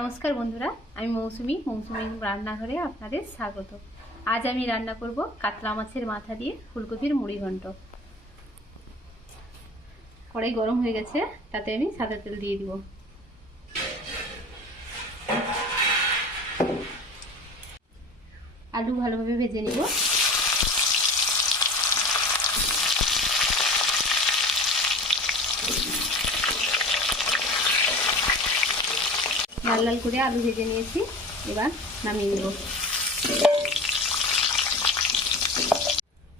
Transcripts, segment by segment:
নমস্কার বন্ধুরা, আমি মৌসুমি রান্নাঘরে আপনাদের স্বাগত। আজ আমি রান্না করব কাতলা মাছের মাথা দিয়ে ফুলকপির মুড়ি ঘন্ট। কড়াই গরম হয়ে গেছে, তাতে আমি সাদা তেল দিয়ে দিব। আলু ভালোভাবে ভেজে নিব। লাল লাল করে আলু ভেজে নিয়েছি, এবার নামিয়ে নেব।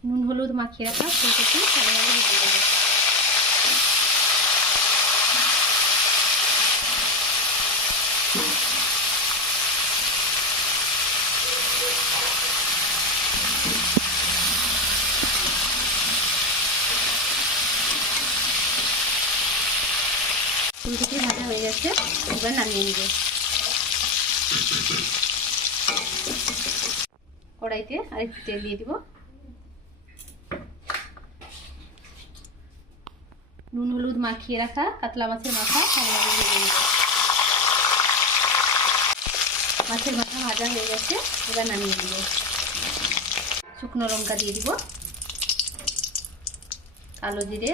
নুন হলুদ মাখিয়ে রাখা ফুলকপি ভালোভাবে ভেজে নেব। ফুলকপি ভাজা হয়ে গেছে, এবার নামিয়ে নেব। কড়াইতে আরেকটু তেল দিয়ে দিব। নুন হলুদ মাখিয়ে রাখা কাতলা মাছের মাথা ভালোভাবে ভেজে নেব। মাছের মাথা ভাজা হয়ে গেছে, এবার নামিয়ে নেব। শুকনো লঙ্কা দিয়ে দিব, কালো জিরে,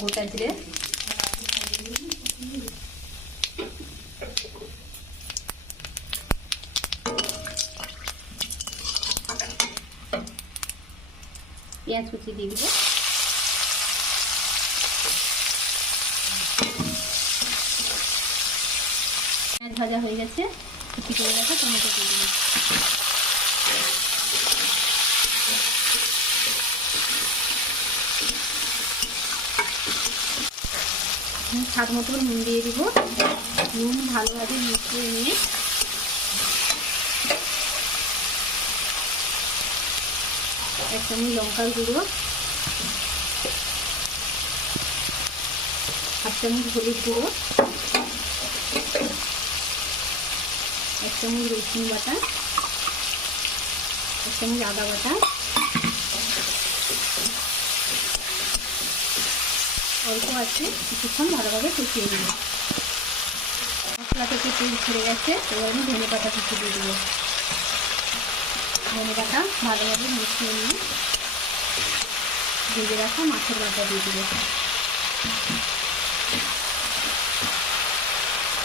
গোটা জিরে, পেঁয়াজ কুচি দিয়ে দিব। পেঁয়াজ ভাজা হয়ে গেছে, কুচি করে রাখা টমেটো দিয়ে দিব। স্বাদ মতো নুন দিয়ে দিব। নুন ভালোভাবে মিশিয়ে নিয়ে এক চামচ লঙ্কার গুঁড়ো, হাফ চামচ হলুদ গুঁড়ো, এক চামচ রসুন বাটা, এক চামচ আদা বাটা, অল্প আছে কিছুক্ষণ ভালোভাবে কষিয়ে নেব। মশলা থেকে তেল ছেড়ে গেছে, এবার আমি ধনে পাতা কুচি দিয়ে দেবো। ধনে পাতা ভালোভাবে মিশিয়ে নিয়ে ভেজে রাখা মাছের মাথা দিয়ে দেবো।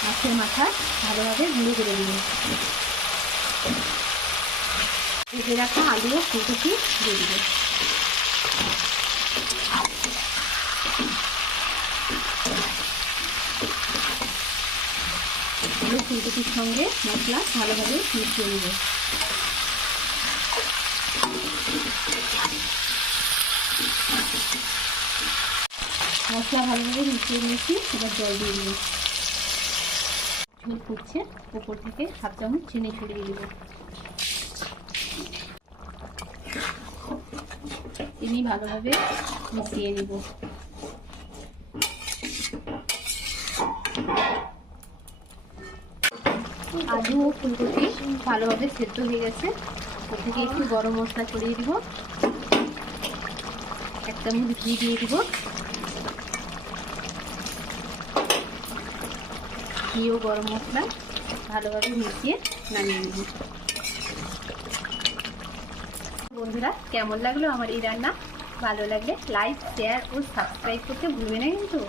মাছের মাথা ভালোভাবে গুঁড়ো করে দেবো। ভেজে রাখা আলু ও ফুলকপি দিয়ে দেবো। আলু ফুলকপির সঙ্গে মশলা ভালোভাবে মিশিয়ে নেব। মশলা ভালোভাবে মিশিয়ে নিয়েছি, এবার জল দিয়ে দেবো। ঝোল ফুটছে, উপর থেকে হাফ চামচ চিনি ছড়িয়ে দেবো। চিনি ভালোভাবে মিশিয়ে নেব। আলু ও ফুলকপি ভালোভাবে সেদ্ধ হয়ে গেছে, ওর থেকে একটু গরম মশলা ছড়িয়ে দিব। এক চামচ ঘি দিয়ে দিব। ঘি ও গরম মশলা ভালোভাবে মিশিয়ে নামিয়ে নেব। বন্ধুরা, কেমন লাগলো আমার এই রান্না? ভালো লাগলে লাইক, শেয়ার ও সাবস্ক্রাইব করতে ভুলবে না কিন্তু।